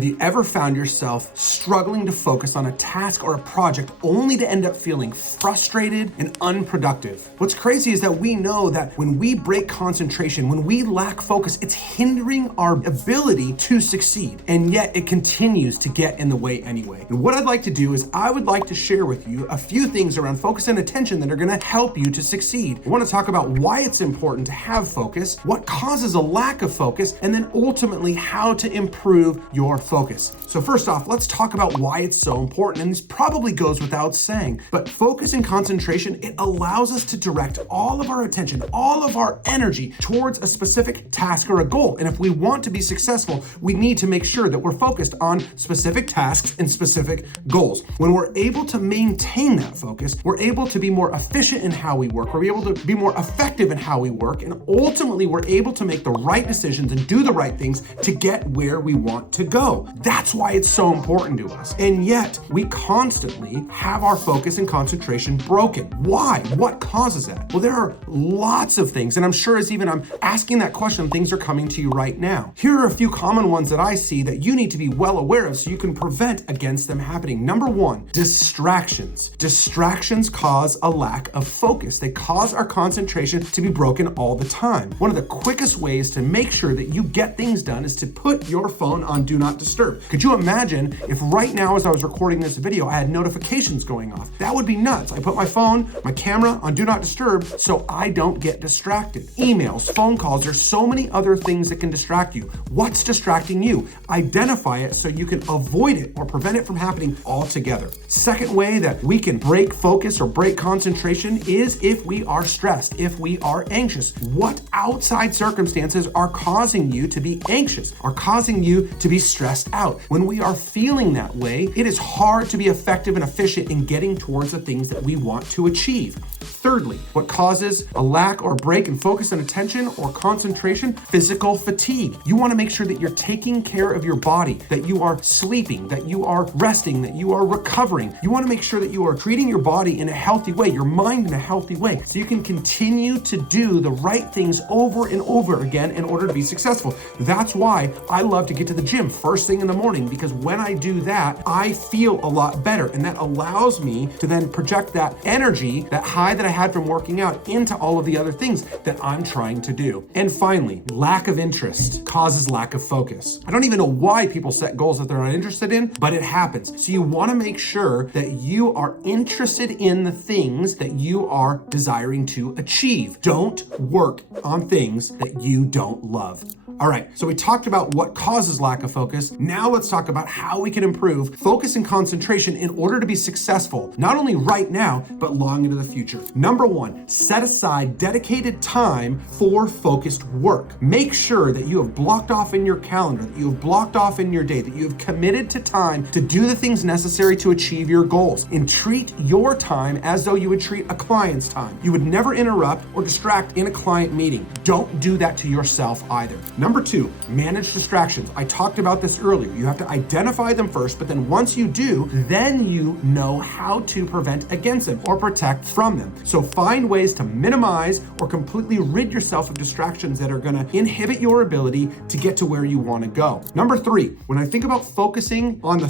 Have you ever found yourself struggling to focus on a task or a project only to end up feeling frustrated and unproductive? What's crazy is that we know that when we break concentration, when we lack focus, it's hindering our ability to succeed. And yet it continues to get in the way anyway. And what I'd like to do is I would like to share with you a few things around focus and attention that are going to help you to succeed. I want to talk about why it's important to have focus, what causes a lack of focus, and then ultimately how to improve your focus. So first off, let's talk about why it's so important. And this probably goes without saying, but focus and concentration, it allows us to direct all of our attention, all of our energy towards a specific task or a goal. And if we want to be successful, we need to make sure that we're focused on specific tasks and specific goals. When we're able to maintain that focus, we're able to be more efficient in how we work. We're able to be more effective in how we work. And ultimately, we're able to make the right decisions and do the right things to get where we want to go. That's why it's so important to us. And yet, we constantly have our focus and concentration broken. Why? What causes that? Well, there are lots of things. And I'm sure as even I'm asking that question, things are coming to you right now. Here are a few common ones that I see that you need to be well aware of so you can prevent against them happening. Number one, distractions. Distractions cause a lack of focus. They cause our concentration to be broken all the time. One of the quickest ways to make sure that you get things done is to put your phone on Do Not Disturb. Could you imagine if right now as I was recording this video, I had notifications going off? That would be nuts. I put my phone, my camera on Do Not Disturb so I don't get distracted. Emails, phone calls, there's so many other things that can distract you. What's distracting you? Identify it so you can avoid it or prevent it from happening altogether. Second way that we can break focus or break concentration is if we are stressed, if we are anxious. What outside circumstances are causing you to be anxious, are causing you to be stressed out? When we are feeling that way, it is hard to be effective and efficient in getting towards the things that we want to achieve. Thirdly, what causes a lack or break in focus and attention or concentration? Physical fatigue. You want to make sure that you're taking care of your body, that you are sleeping, that you are resting, that you are recovering. You want to make sure that you are treating your body in a healthy way, your mind in a healthy way, so you can continue to do the right things over and over again in order to be successful. That's why I love to get to the gym first thing in the morning, because when I do that, I feel a lot better. And that allows me to then project that energy, that high that I had from working out, into all of the other things that I'm trying to do. And finally, lack of interest causes lack of focus. I don't even know why people set goals that they're not interested in, but it happens. So you want to make sure that you are interested in the things that you are desiring to achieve. Don't work on things that you don't love. All right, so we talked about what causes lack of focus. Now let's talk about how we can improve focus and concentration in order to be successful, not only right now, but long into the future. Number one, set aside dedicated time for focused work. Make sure that you have blocked off in your calendar, that you have blocked off in your day, that you have committed to time to do the things necessary to achieve your goals. And treat your time as though you would treat a client's time. You would never interrupt or distract in a client meeting. Don't do that to yourself either. Number two, manage distractions. I talked about this earlier. You have to identify them first, but then once you do, then you know how to prevent against them or protect from them. So find ways to minimize or completely rid yourself of distractions that are going to inhibit your ability to get to where you want to go. Number three, when I think about focusing on the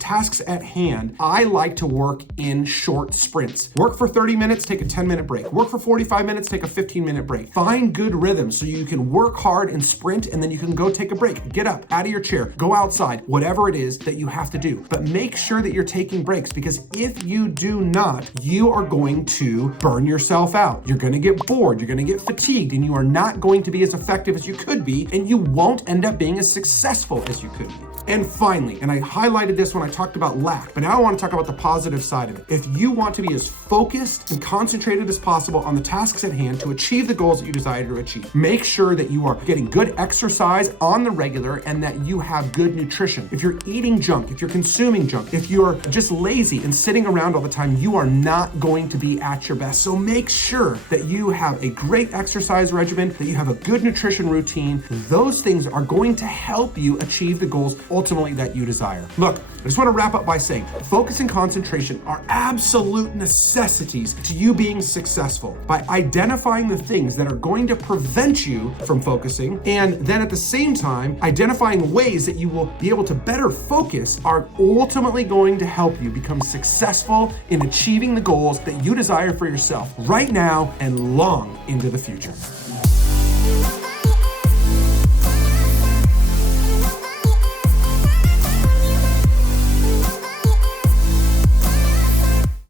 tasks at hand, I like to work in short sprints. Work for 30 minutes, take a 10-minute break. Work for 45 minutes, take a 15-minute break. Find good rhythms so you can work hard and sprint, and then you can go take a break. Get up out of your chair, go outside, whatever it is that you have to do. But make sure that you're taking breaks, because if you do not, you are going to burn yourself out. You're going to get bored, you're going to get fatigued, and you are not going to be as effective as you could be, and you won't end up being as successful as you could be. And finally, and I highlighted this when I talked about lack, but now I want to talk about the positive side of it. If you want to be as focused and concentrated as possible on the tasks at hand to achieve the goals that you desire to achieve, make sure that you are getting good exercise on the regular and that you have good nutrition. If you're eating junk, if you're consuming junk, if you're just lazy and sitting around all the time, you are not going to be at your best. So make sure that you have a great exercise regimen, that you have a good nutrition routine. Those things are going to help you achieve the goals ultimately that you desire. Look, I just want to wrap up by saying focus and concentration are absolute necessities to you being successful. By identifying the things that are going to prevent you from focusing, and then at the same time, identifying ways that you will be able to better focus are ultimately going to help you become successful in achieving the goals that you desire for yourself right now and long into the future.